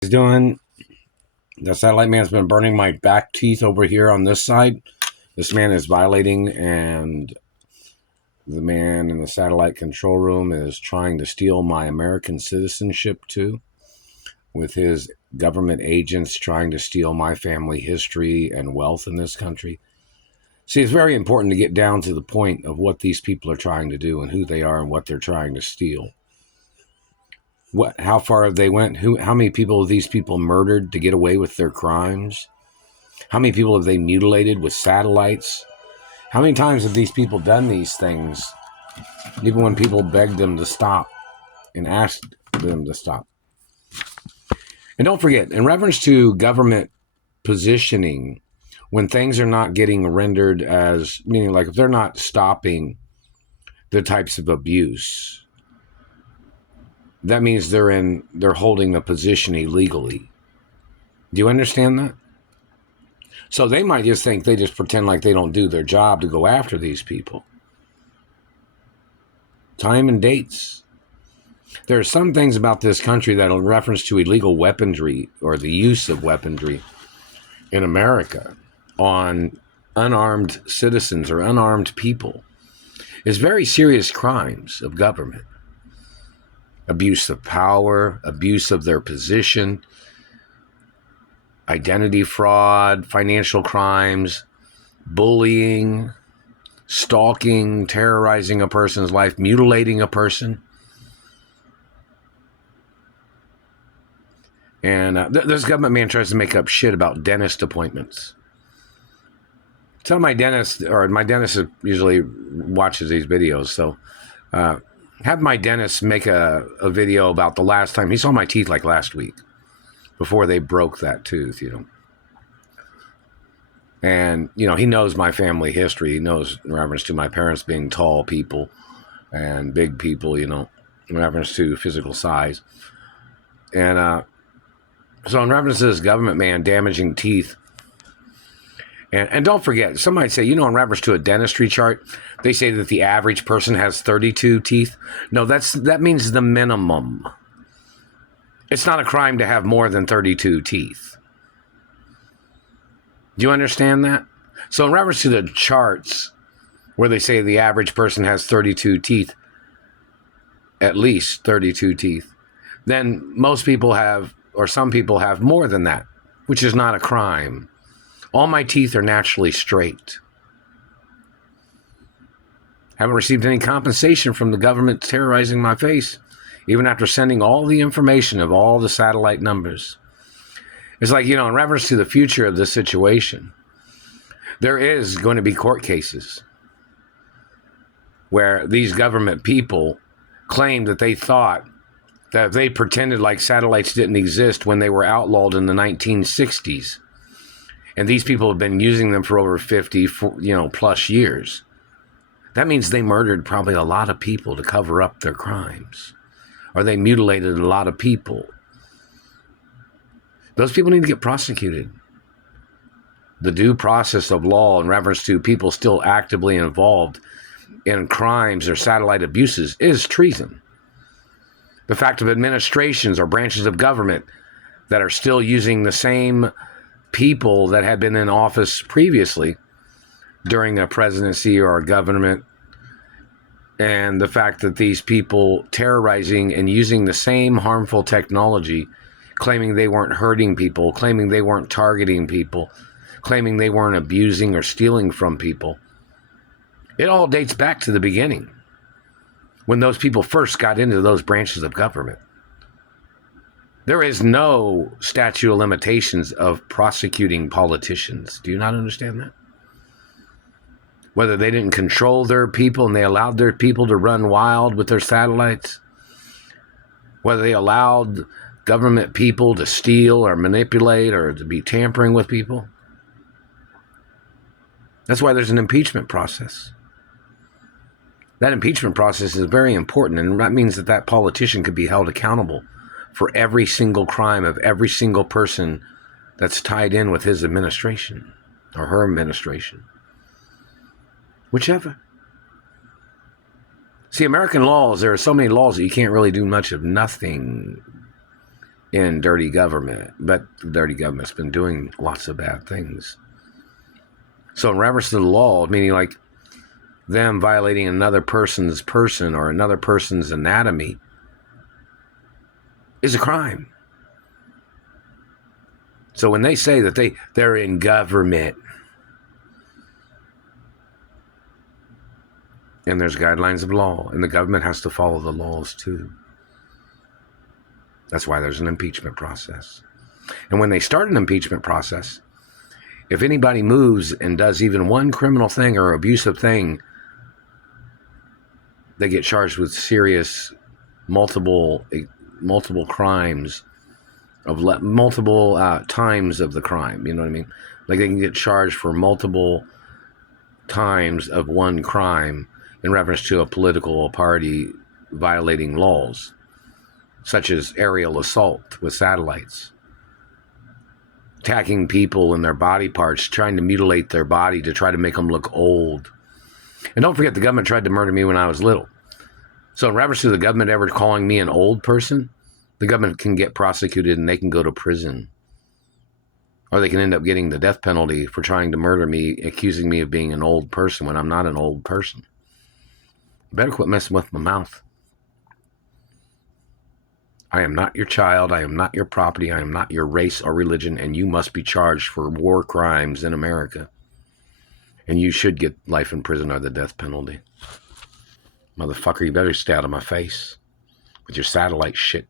He's doing. The satellite man's been burning my back teeth over here on this side. This man is violating, and the man in the satellite control room is trying to steal my American citizenship too, with his government agents trying to steal my family history and wealth in this country. See, it's very important to get down to the point of what these people are trying to do and who they are and what they're trying to steal. How far have they went? How many people have these people murdered to get away with their crimes? How many people have they mutilated with satellites? How many times have these people done these things, even when people begged them to stop and asked them to stop? And don't forget, in reference to government positioning, when things are not getting rendered as, meaning like if they're not stopping the types of abuse, that means they're holding a position illegally. Do you understand that? So they might just think they just pretend like they don't do their job to go after these people. Time and dates. There are some things about this country that in reference to illegal weaponry or the use of weaponry in America on unarmed citizens or unarmed people is very serious crimes of government. Abuse of power, abuse of their position, identity fraud, financial crimes, bullying, stalking, terrorizing a person's life, mutilating a person. And this government man tries to make up shit about dentist appointments. Tell my dentist usually watches these videos, so have my dentist make a video about the last time he saw my teeth, like last week, before they broke that tooth, And, he knows my family history. He knows in reference to my parents being tall people and big people, in reference to physical size. And so in reference to this government man damaging teeth, and don't forget, some might say, in reference to a dentistry chart, they say that the average person has 32 teeth. No, that means the minimum. It's not a crime to have more than 32 teeth. Do you understand that? So in reference to the charts where they say the average person has 32 teeth, at least 32 teeth, then most people have, or some people have more than that, which is not a crime. All my teeth are naturally straight. Haven't received any compensation from the government terrorizing my face, even after sending all the information of all the satellite numbers. It's like, in reference to the future of this situation, there is going to be court cases where these government people claim that they thought that if they pretended like satellites didn't exist when they were outlawed in the 1960s, and these people have been using them for over 50, plus years, that means they murdered probably a lot of people to cover up their crimes, or they mutilated a lot of people. Those people need to get prosecuted. The due process of law in reference to people still actively involved in crimes or satellite abuses is treason. The fact of administrations or branches of government that are still using the same people that had been in office previously during a presidency or a government, and the fact that these people terrorizing and using the same harmful technology, claiming they weren't hurting people, claiming they weren't targeting people, claiming they weren't abusing or stealing from people. It all dates back to the beginning, when those people first got into those branches of government. There is no statute of limitations of prosecuting politicians. Do you not understand that? Whether they didn't control their people and they allowed their people to run wild with their satellites, whether they allowed government people to steal or manipulate or to be tampering with people. That's why there's an impeachment process. That impeachment process is very important, and that means that politician could be held accountable for every single crime of every single person that's tied in with his administration or her administration. Whichever. See, American laws, there are so many laws that you can't really do much of nothing. in dirty government. But the dirty government's been doing lots of bad things. So in reference to the law, meaning like them violating another person's person or another person's anatomy is a crime. So when they say that they're in government and there's guidelines of law and the government has to follow the laws too. That's why there's an impeachment process. And when they start an impeachment process, if anybody moves and does even one criminal thing or abusive thing, they get charged with serious multiple crimes of multiple times of the crime. You know what I mean? Like they can get charged for multiple times of one crime in reference to a political party violating laws, such as aerial assault with satellites, attacking people in their body parts, trying to mutilate their body to try to make them look old. And don't forget, the government tried to murder me when I was little. So in reference to the government ever calling me an old person, the government can get prosecuted and they can go to prison. Or they can end up getting the death penalty for trying to murder me, accusing me of being an old person when I'm not an old person. Better quit messing with my mouth. I am not your child. I am not your property. I am not your race or religion, and you must be charged for war crimes in America. And you should get life in prison or the death penalty. Motherfucker, you better stay out of my face with your satellite shit.